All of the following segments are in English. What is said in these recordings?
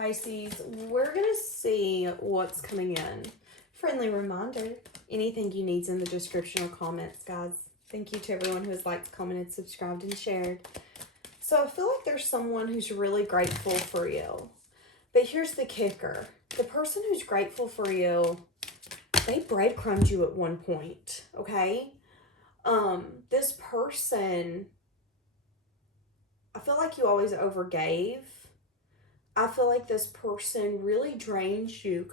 Pisces, we're going to see what's coming in. Friendly reminder, anything you need's in the description or comments, guys. Thank you to everyone who has liked, commented, subscribed, and shared. So I feel like there's someone who's really grateful for you. But here's the kicker. The person who's grateful for you, they breadcrumbed you at one point, okay? This person, I feel like you always overgave. I feel like this person really drains you.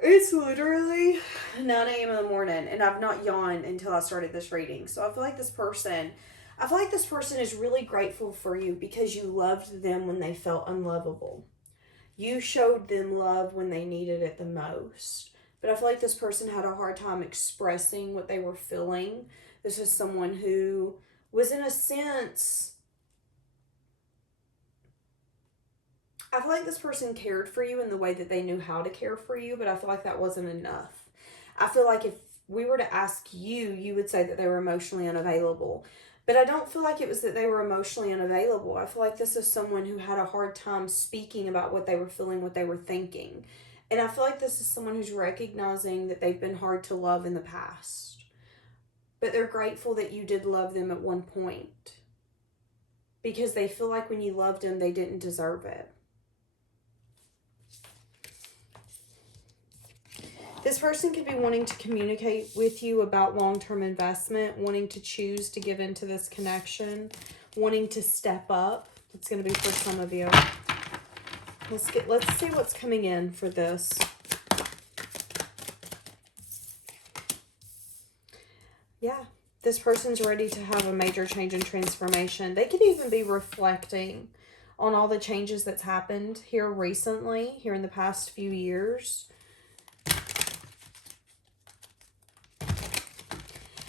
It's literally 9 a.m. in the morning, and I've not yawned until I started this reading. So I feel like this person is really grateful for you because you loved them when they felt unlovable. You showed them love when they needed it the most. But I feel like this person had a hard time expressing what they were feeling. This is someone who was, in a sense, I feel like this person cared for you in the way that they knew how to care for you, but I feel like that wasn't enough. I feel like if we were to ask you, you would say that they were emotionally unavailable. But I don't feel like it was that they were emotionally unavailable. I feel like this is someone who had a hard time speaking about what they were feeling, what they were thinking. And I feel like this is someone who's recognizing that they've been hard to love in the past. But they're grateful that you did love them at one point. Because they feel like when you loved them, they didn't deserve it. This person could be wanting to communicate with you about long-term investment, wanting to choose to give into this connection, wanting to step up. That's going to be for some of you. Let's see what's coming in for this. Yeah, this person's ready to have a major change and transformation. They could even be reflecting on all the changes that's happened here recently, here in the past few years.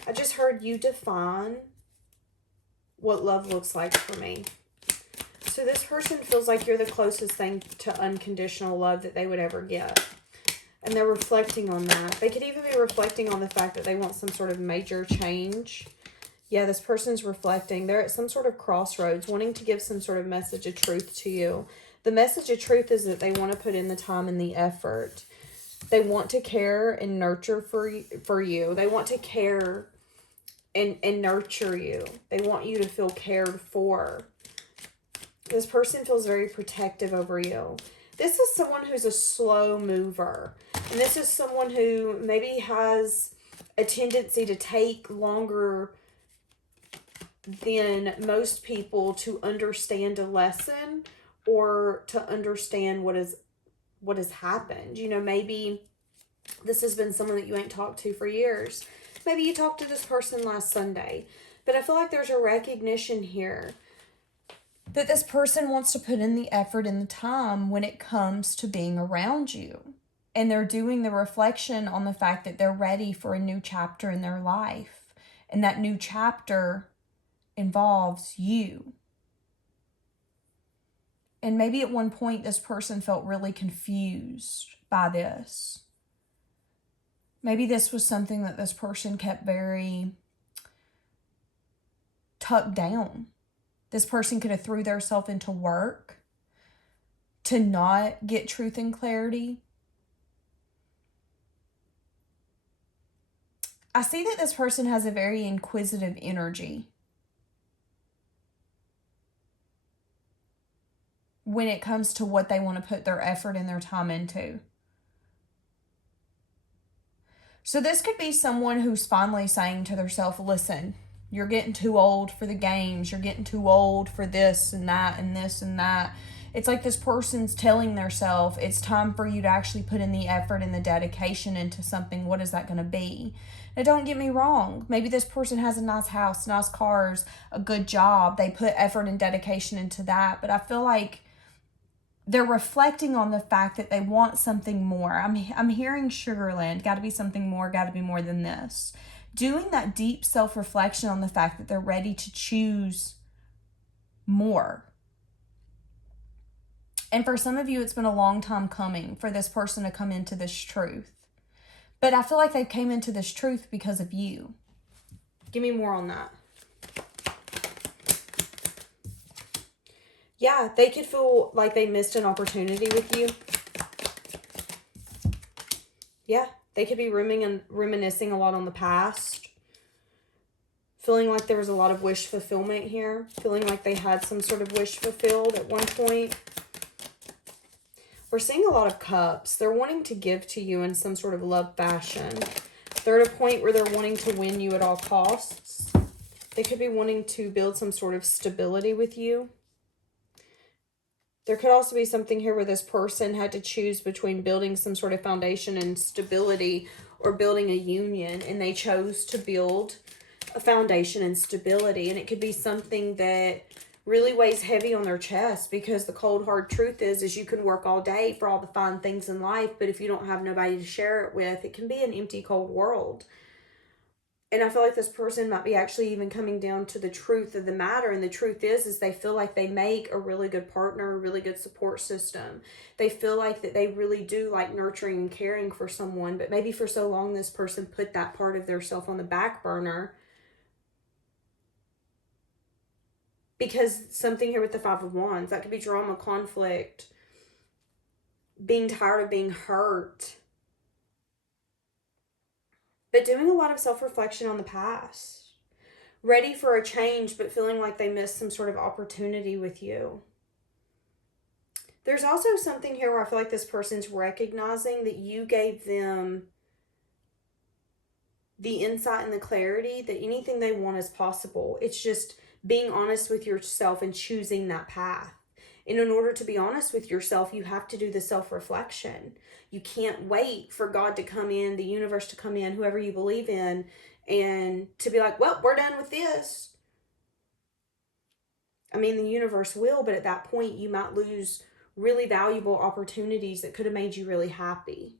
I just heard you define what love looks like for me. So this person feels like you're the closest thing to unconditional love that they would ever get. And they're reflecting on that. They could even be reflecting on the fact that they want some sort of major change. Yeah, this person's reflecting. They're at some sort of crossroads, wanting to give some sort of message of truth to you. The message of truth is that they want to put in the time and the effort. They want to care and nurture for you. They want to care and nurture you. They want you to feel cared for. This person feels very protective over you. This is someone who's a slow mover. And this is someone who maybe has a tendency to take longer than most people to understand a lesson or to understand what has happened. You know, maybe this has been someone that you ain't talked to for years. Maybe you talked to this person last Sunday. But I feel like there's a recognition here that this person wants to put in the effort and the time when it comes to being around you. And they're doing the reflection on the fact that they're ready for a new chapter in their life. And that new chapter involves you. And maybe at one point this person felt really confused by this. Maybe this was something that this person kept very tucked down. This person could have threw themselves into work to not get truth and clarity. I see that this person has a very inquisitive energy when it comes to what they want to put their effort and their time into. So this could be someone who's finally saying to themselves, listen, you're getting too old for the games. You're getting too old for this and that and this and that. It's like this person's telling themselves it's time for you to actually put in the effort and the dedication into something. What is that going to be? Now, don't get me wrong. Maybe this person has a nice house, nice cars, a good job. They put effort and dedication into that. But I feel like they're reflecting on the fact that they want something more. I'm hearing Sugarland. Got to be something more. Got to be more than this. Doing that deep self-reflection on the fact that they're ready to choose more. And for some of you, it's been a long time coming for this person to come into this truth. But I feel like they came into this truth because of you. Give me more on that. Yeah, they could feel like they missed an opportunity with you. Yeah, they could be reminiscing a lot on the past. Feeling like there was a lot of wish fulfillment here. Feeling like they had some sort of wish fulfilled at one point. We're seeing a lot of cups. They're wanting to give to you in some sort of love fashion. They're at a point where they're wanting to win you at all costs. They could be wanting to build some sort of stability with you. There could also be something here where this person had to choose between building some sort of foundation and stability or building a union, and they chose to build a foundation and stability. And it could be something that really weighs heavy on their chest, because the cold hard truth is you can work all day for all the fine things in life, but if you don't have nobody to share it with, it can be an empty, cold world. And I feel like this person might be actually even coming down to the truth of the matter. And the truth is they feel like they make a really good partner, a really good support system. They feel like that they really do like nurturing and caring for someone, but maybe for so long this person put that part of their self on the back burner. Because something here with the Five of Wands, that could be drama, conflict, being tired of being hurt. But doing a lot of self-reflection on the past. Ready for a change, but feeling like they missed some sort of opportunity with you. There's also something here where I feel like this person's recognizing that you gave them the insight and the clarity that anything they want is possible. It's just being honest with yourself and choosing that path. And in order to be honest with yourself, you have to do the self-reflection. You can't wait for God to come in, the universe to come in, whoever you believe in, and to be like, well, we're done with this. I mean, the universe will, but at that point, you might lose really valuable opportunities that could have made you really happy.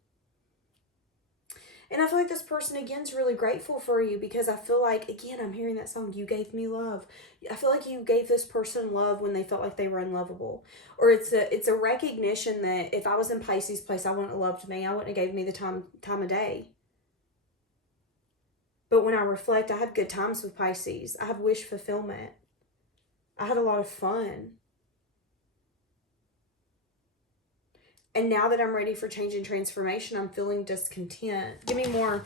And I feel like this person, again, is really grateful for you, because I feel like, again, I'm hearing that song, You Gave Me Love. I feel like you gave this person love when they felt like they were unlovable. Or it's a recognition that if I was in Pisces' place, I wouldn't have loved me. I wouldn't have gave me the time of day. But when I reflect, I had good times with Pisces. I had wish fulfillment. I had a lot of fun. And now that I'm ready for change and transformation, I'm feeling discontent. Give me more.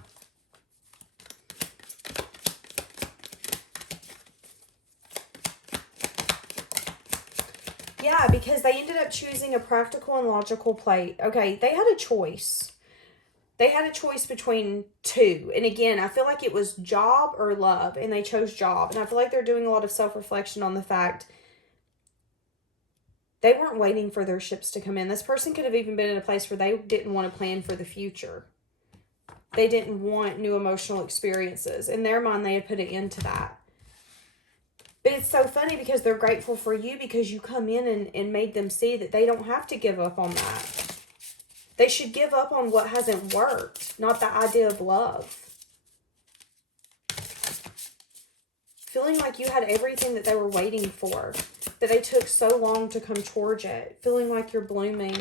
Yeah, because they ended up choosing a practical and logical plate. Okay, they had a choice. They had a choice between two. And again, I feel like it was job or love, and they chose job. And I feel like they're doing a lot of self-reflection on the fact they weren't waiting for their ships to come in. This person could have even been in a place where they didn't want to plan for the future. They didn't want new emotional experiences. In their mind, they had put an end to that. But it's so funny because they're grateful for you, because you come in and made them see that they don't have to give up on that. They should give up on what hasn't worked, not the idea of love. Feeling like you had everything that they were waiting for, that they took so long to come towards it. Feeling like you're blooming.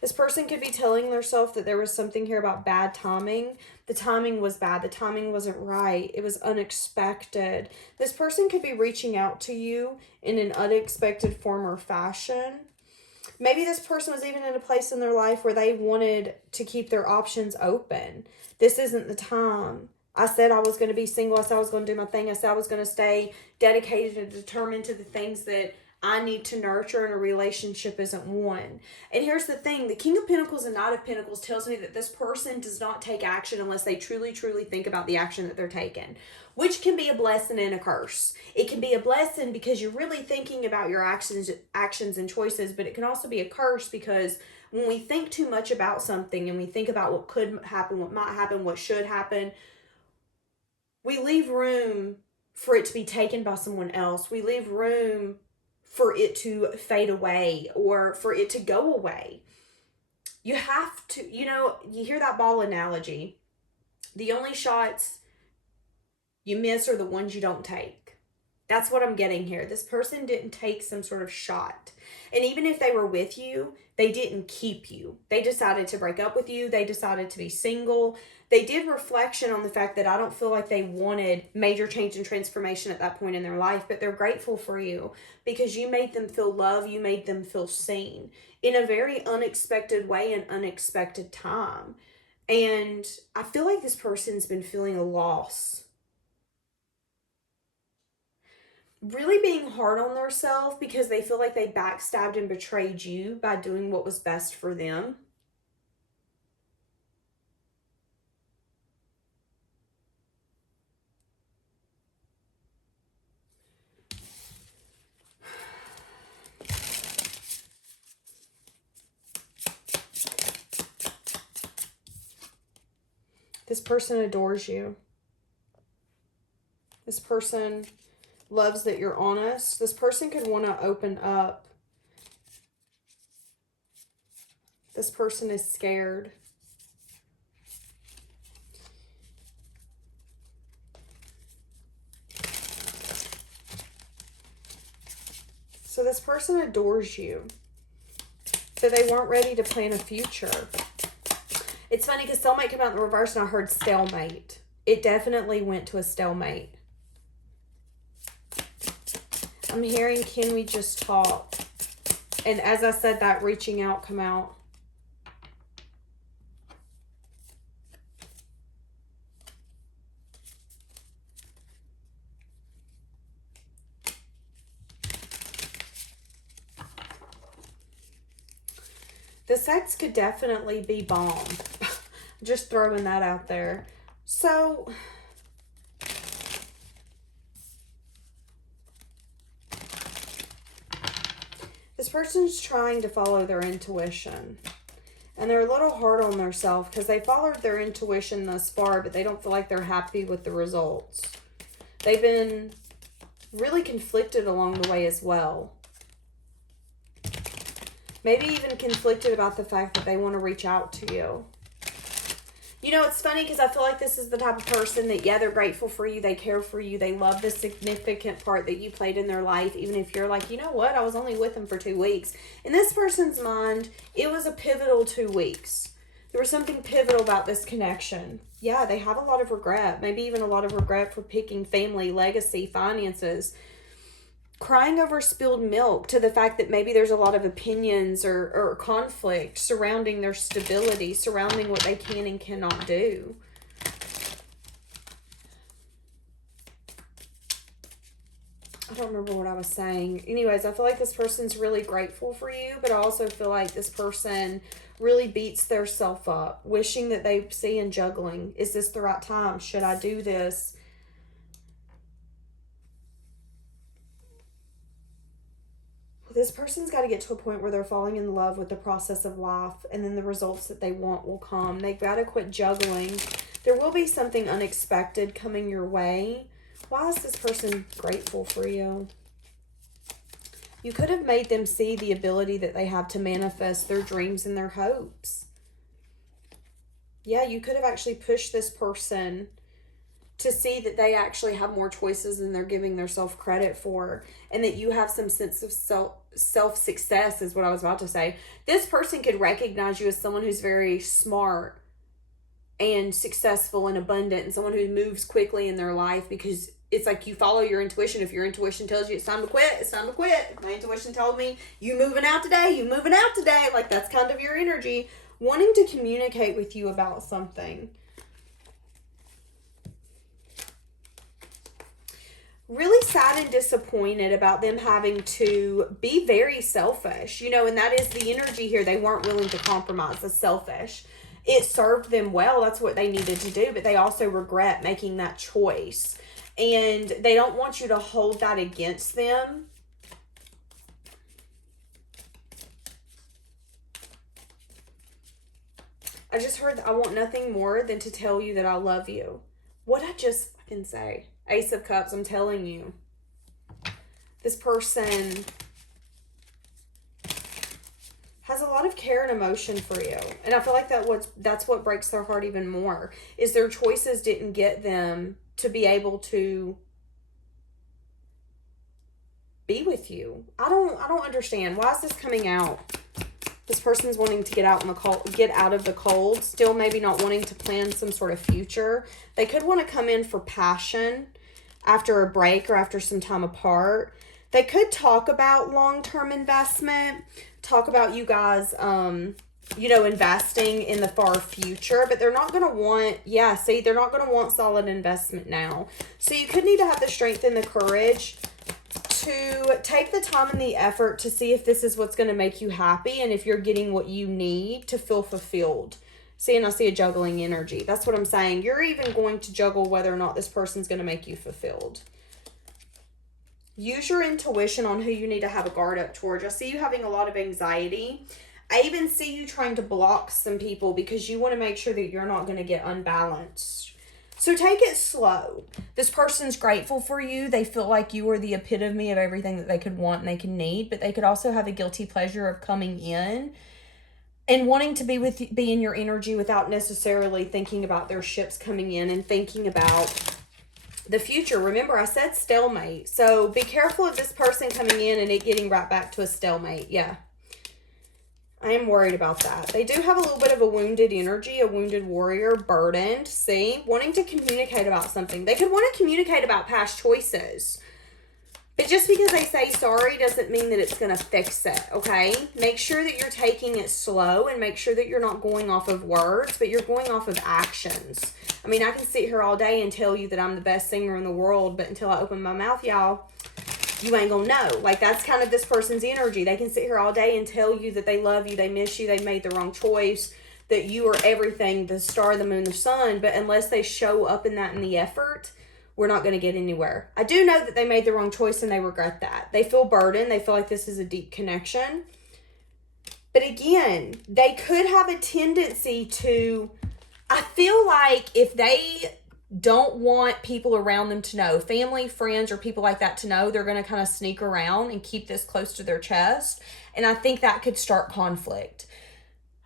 This person could be telling themselves that there was something here about bad timing. The timing was bad. The timing wasn't right. It was unexpected. This person could be reaching out to you in an unexpected form or fashion. Maybe this person was even in a place in their life where they wanted to keep their options open. This isn't the time. I said I was going to be single. I said I was going to do my thing. I said I was going to stay dedicated and determined to the things that I need to nurture, and a relationship isn't one. And here's the thing. The King of Pentacles and Knight of Pentacles tells me that this person does not take action unless they truly, truly think about the action that they're taking, which can be a blessing and a curse. It can be a blessing because you're really thinking about your actions and choices, but it can also be a curse because when we think too much about something and we think about what could happen, what might happen, what should happen, we leave room for it to be taken by someone else. We leave room for it to fade away or for it to go away. You have to, you hear that ball analogy. The only shots you miss are the ones you don't take. That's what I'm getting here. This person didn't take some sort of shot. And even if they were with you, they didn't keep you. They decided to break up with you. They decided to be single. They did reflection on the fact that I don't feel like they wanted major change and transformation at that point in their life, but they're grateful for you because you made them feel love. You made them feel seen in a very unexpected way and unexpected time. And I feel like this person's been feeling a loss. Really being hard on themselves because they feel like they backstabbed and betrayed you by doing what was best for them. This person adores you. This person loves that you're honest. This person could want to open up. This person is scared. So this person adores you. So they weren't ready to plan a future. It's funny because soulmate came out in the reverse and I heard stalemate. It definitely went to a stalemate. I'm hearing, can we just talk? And as I said that, reaching out come out. The sex could definitely be bomb. Just throwing that out there. So this person's trying to follow their intuition. And they're a little hard on themselves because they followed their intuition thus far, but they don't feel like they're happy with the results. They've been really conflicted along the way as well. Maybe even conflicted about the fact that they want to reach out to you. You know, it's funny because I feel like this is the type of person that, yeah, they're grateful for you. They care for you. They love the significant part that you played in their life. Even if you're like, you know what, I was only with them for 2 weeks. In this person's mind, it was a pivotal 2 weeks. There was something pivotal about this connection. Yeah, they have a lot of regret. Maybe even a lot of regret for picking family, legacy, finances. Crying over spilled milk to the fact that maybe there's a lot of opinions or conflict surrounding their stability, surrounding what they can and cannot do. I don't remember what I was saying. Anyways, I feel like this person's really grateful for you, but I also feel like this person really beats their self up, wishing that they see and juggling. Is this the right time? Should I do this? This person's got to get to a point where they're falling in love with the process of life, and then the results that they want will come. They've got to quit juggling. There will be something unexpected coming your way. Why is this person grateful for you? You could have made them see the ability that they have to manifest their dreams and their hopes. Yeah, you could have actually pushed this person to see that they actually have more choices than they're giving themselves credit for, and that you have some sense of self-success is what I was about to say. This person could recognize you as someone who's very smart and successful and abundant, and someone who moves quickly in their life, because it's like you follow your intuition. If your intuition tells you it's time to quit, it's time to quit. If my intuition told me you moving out today, like that's kind of your energy, wanting to communicate with you about something. Really sad and disappointed about them having to be very selfish, you know, and that is the energy here. They weren't willing to compromise. The selfish. It served them well. That's what they needed to do, but they also regret making that choice. And they don't want you to hold that against them. I just heard I want nothing more than to tell you that I love you. What I just fucking say. Ace of Cups, I'm telling you. This person has a lot of care and emotion for you. And I feel like that's what breaks their heart even more, is their choices didn't get them to be able to be with you. I don't understand. Why is this coming out? This person's wanting to get out in the cold, get out of the cold, still maybe not wanting to plan some sort of future. They could want to come in for passion after a break or after some time apart. They could talk about long-term investment, talk about you guys, you know, investing in the far future, but they're not going to want, they're not going to want solid investment now. So you could need to have the strength and the courage to take the time and the effort to see if this is what's going to make you happy and if you're getting what you need to feel fulfilled. See, and I see a juggling energy. That's what I'm saying. You're even going to juggle whether or not this person's going to make you fulfilled. Use your intuition on who you need to have a guard up towards. I see you having a lot of anxiety. I even see you trying to block some people because you want to make sure that you're not going to get unbalanced. So take it slow. This person's grateful for you. They feel like you are the epitome of everything that they could want and they can need, but they could also have a guilty pleasure of coming in and wanting to be in your energy without necessarily thinking about their ships coming in and thinking about the future. Remember, I said stalemate. So be careful of this person coming in and it getting right back to a stalemate. Yeah. I am worried about that. They do have a little bit of a wounded energy, a wounded warrior, burdened, see, wanting to communicate about something. They could want to communicate about past choices. But just because they say sorry doesn't mean that it's going to fix it, okay? Make sure that you're taking it slow and make sure that you're not going off of words, but you're going off of actions. I mean, I can sit here all day and tell you that I'm the best singer in the world, but until I open my mouth, y'all, you ain't gonna know. Like, that's kind of this person's energy. They can sit here all day and tell you that they love you, they miss you, they made the wrong choice, that you are everything, the star, the moon, the sun, but unless they show up in that in the effort, we're not going to get anywhere. I do know that they made the wrong choice and they regret that. They feel burdened. They feel like this is a deep connection. But again, they could have a tendency to, I feel like if they don't want people around them to know, family, friends, or people like that to know, they're going to kind of sneak around and keep this close to their chest. And I think that could start conflict.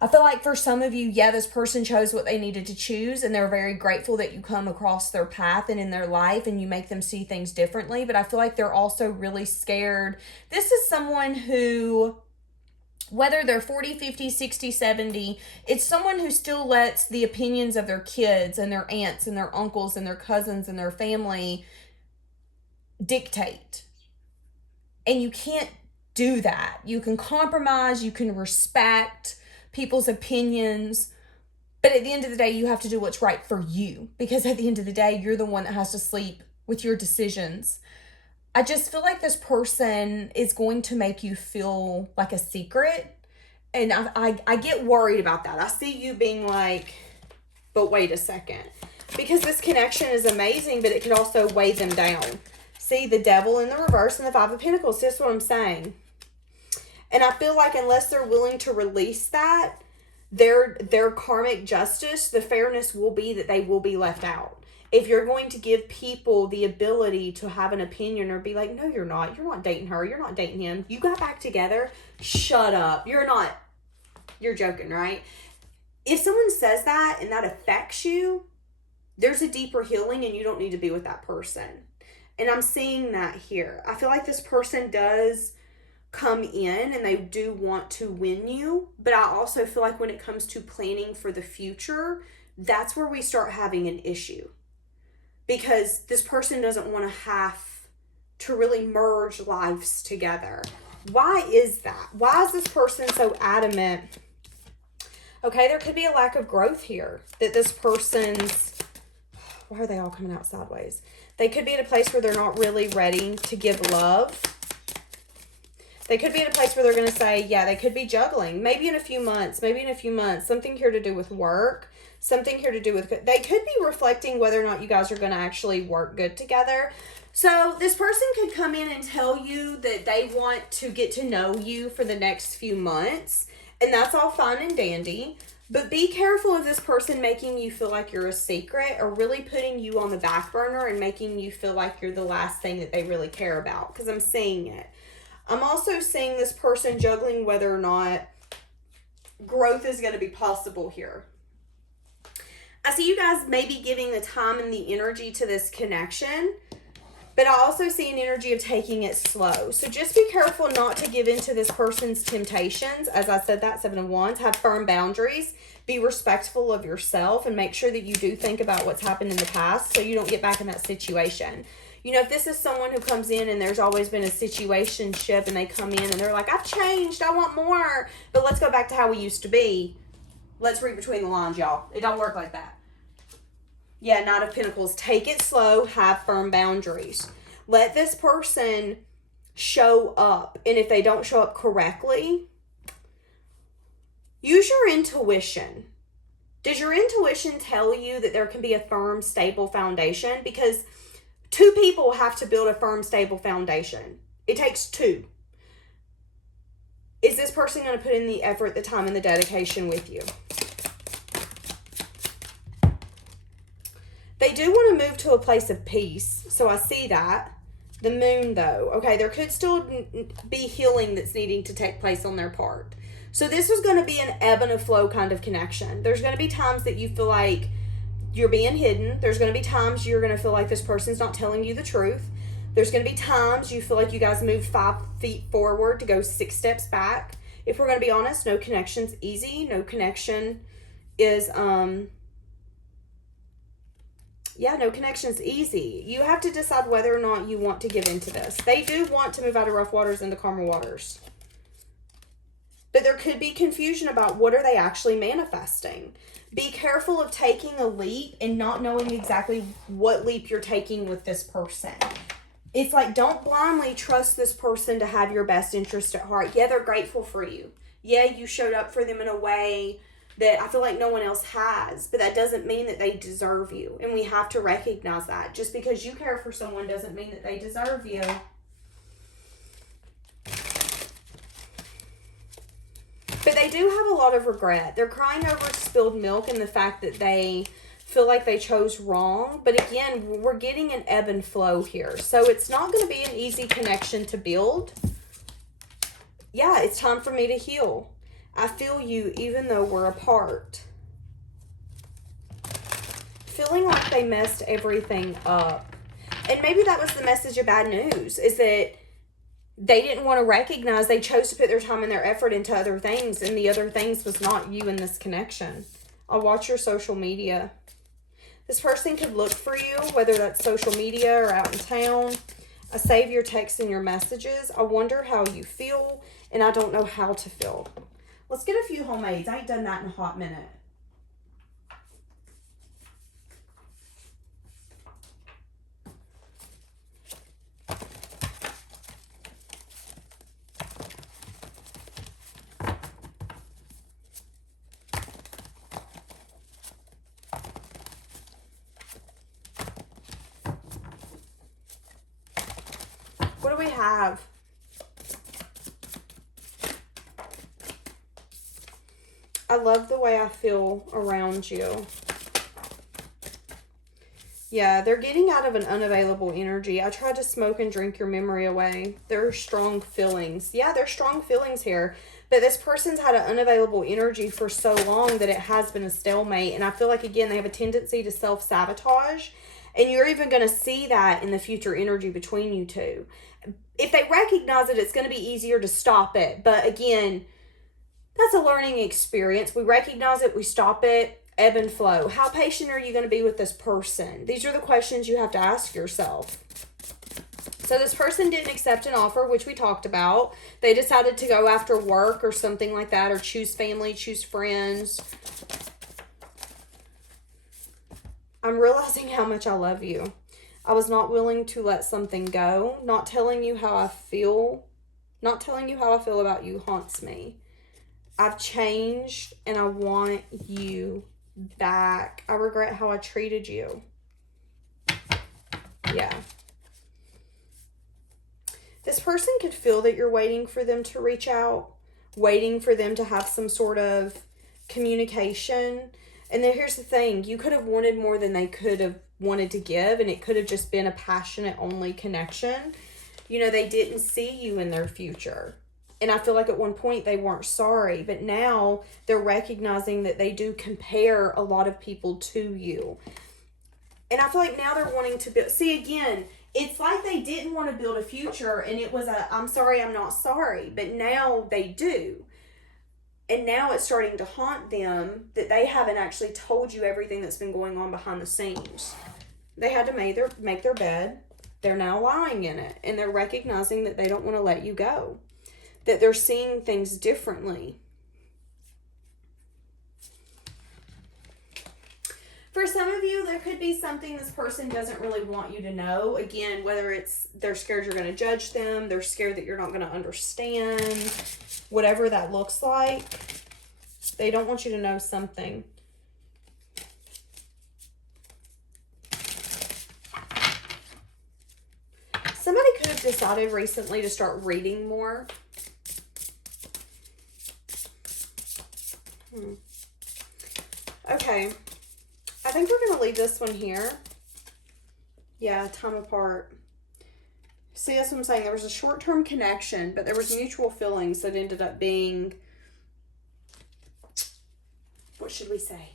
I feel like for some of you, this person chose what they needed to choose and they're very grateful that you come across their path and in their life and you make them see things differently. But I feel like they're also really scared. This is someone who, whether they're 40, 50, 60, 70, it's someone who still lets the opinions of their kids and their aunts and their uncles and their cousins and their family dictate. And you can't do that. You can compromise, you can respect people's opinions, but at the end of the day, you have to do what's right for you, because at the end of the day, you're the one that has to sleep with your decisions. I just feel like this person is going to make you feel like a secret, and I get worried about that. I see you being like, but wait a second, because this connection is amazing, but it could also weigh them down. See, the devil in the reverse and the Five of Pentacles. That's what I'm saying. And I feel like unless they're willing to release that, their karmic justice, the fairness will be that they will be left out. If you're going to give people the ability to have an opinion or be like, no, you're not dating her, you're not dating him, you got back together, shut up, you're joking, right? If someone says that and that affects you, there's a deeper healing and you don't need to be with that person. And I'm seeing that here. I feel like this person does come in and they do want to win you, but I also feel like when it comes to planning for the future, that's where we start having an issue, because this person doesn't want to have to really merge lives together. Why is that? Why is this person so adamant? Okay, there could be a lack of growth here, that this person's, why are they all coming out sideways? They could be at a place where they're not really ready to give love. They could be at a place where they're going to say, they could be juggling. Maybe in a few months. Something here to do with work. Something here to do with, they could be reflecting whether or not you guys are going to actually work good together. So this person could come in and tell you that they want to get to know you for the next few months. And that's all fine and dandy. But be careful of this person making you feel like you're a secret, or really putting you on the back burner and making you feel like you're the last thing that they really care about. Because I'm seeing it. I'm also seeing this person juggling whether or not growth is going to be possible here. I see you guys maybe giving the time and the energy to this connection, But I also see an energy of taking it slow. So just be careful not to give in to this person's temptations. As I said, that 7 of Wands. Have firm boundaries. Be respectful of yourself and make sure that you do think about what's happened in the past so you don't get back in that situation. You know, if this is someone who comes in and there's always been a situationship and they come in and they're like, I've changed, I want more, but let's go back to how we used to be. Let's read between the lines, y'all. It don't work like that. Yeah, Knight of Pentacles. Take it slow. Have firm boundaries. Let this person show up. And if they don't show up correctly, use your intuition. Does your intuition tell you that there can be a firm, stable foundation? Because two people have to build a firm, stable foundation. It takes two. Is this person going to put in the effort, the time, and the dedication with you? They do want to move to a place of peace, so I see that. The Moon, though. Okay, there could still be healing that's needing to take place on their part. So this is going to be an ebb and a flow kind of connection. There's going to be times that you feel like you're being hidden. There's going to be times you're going to feel like this person's not telling you the truth. There's going to be times you feel like you guys moved 5 feet forward to go 6 steps back. If we're going to be honest, no connection's easy. No connection is, no connection's easy. You have to decide whether or not you want to give into this. They do want to move out of rough waters into calmer waters. But there could be confusion about what are they actually manifesting. Be careful of taking a leap and not knowing exactly what leap you're taking with this person. It's like, don't blindly trust this person to have your best interest at heart. Yeah, they're grateful for you. Yeah, you showed up for them in a way that I feel like no one else has, but that doesn't mean that they deserve you. And we have to recognize that. Just because you care for someone doesn't mean that they deserve you. But they do have a lot of regret. They're crying over spilled milk and the fact that they feel like they chose wrong. But again, we're getting an ebb and flow here. So it's not going to be an easy connection to build. Yeah, it's time for me to heal. I feel you even though we're apart. Feeling like they messed everything up. And maybe that was the message of bad news, is that they didn't want to recognize they chose to put their time and their effort into other things, and the other things was not you in this connection. I'll watch your social media. This person could look for you, whether that's social media or out in town. I save your texts and your messages. I wonder how you feel, and I don't know how to feel. Let's get a few homemades. I ain't done that in a hot minute. What do we have? I love the way I feel around you. Yeah, they're getting out of an unavailable energy. I tried to smoke and drink your memory away. There are strong feelings. Yeah, there's strong feelings here. But this person's had an unavailable energy for so long that it has been a stalemate. And I feel like, again, they have a tendency to self-sabotage. And you're even going to see that in the future energy between you two. If they recognize it, it's going to be easier to stop it. But again, that's a learning experience. We recognize it, we stop it, ebb and flow. How patient are you going to be with this person? These are the questions you have to ask yourself. So this person didn't accept an offer, which we talked about. They decided to go after work or something like that, or choose family, choose friends. I'm realizing how much I love you. I was not willing to let something go. Not telling you how I feel. Not telling you how I feel about you haunts me. I've changed and I want you back. I regret how I treated you. Yeah. This person could feel that you're waiting for them to reach out, waiting for them to have some sort of communication. And then here's the thing. You could have wanted more than they could have wanted to give, and it could have just been a passionate only connection. You know, they didn't see you in their future. And I feel like at one point they weren't sorry, but now they're recognizing that they do compare a lot of people to you. And I feel like now they're wanting to build. See, again, It's like they didn't want to build a future, and it was I'm sorry, I'm not sorry. But now they do. And now it's starting to haunt them that they haven't actually told you everything that's been going on behind the scenes. They had to make their bed. They're now lying in it. And they're recognizing that they don't want to let you go. That they're seeing things differently. For some of you, there could be something this person doesn't really want you to know. Again, whether it's they're scared you're going to judge them, they're scared that you're not going to understand, whatever that looks like, they don't want you to know something. Somebody could have decided recently to start reading more. Okay. I think we're going to leave this one here. Yeah, time apart. See, that's what I'm saying. There was a short-term connection, but there was mutual feelings that ended up being, what should we say?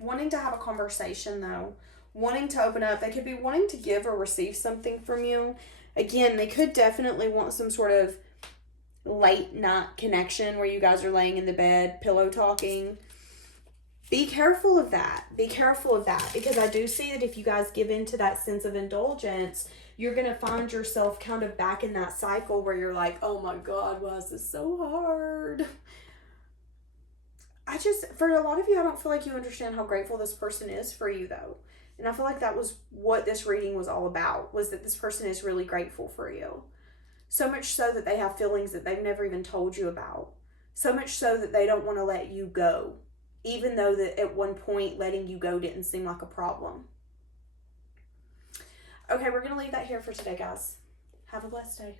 Wanting to have a conversation, though. Wanting to open up. They could be wanting to give or receive something from you. Again, they could definitely want some sort of late night connection where you guys are laying in the bed, pillow talking. Be careful of that. Be careful of that, because I do see that if you guys give into that sense of indulgence, you're going to find yourself kind of back in that cycle where you're like, oh my God, why is this so hard? For a lot of you, I don't feel like you understand how grateful this person is for you, though. And I feel like that was what this reading was all about, was that this person is really grateful for you. So much so that they have feelings that they've never even told you about. So much so that they don't want to let you go. Even though that at one point letting you go didn't seem like a problem. Okay, we're going to leave that here for today, guys. Have a blessed day.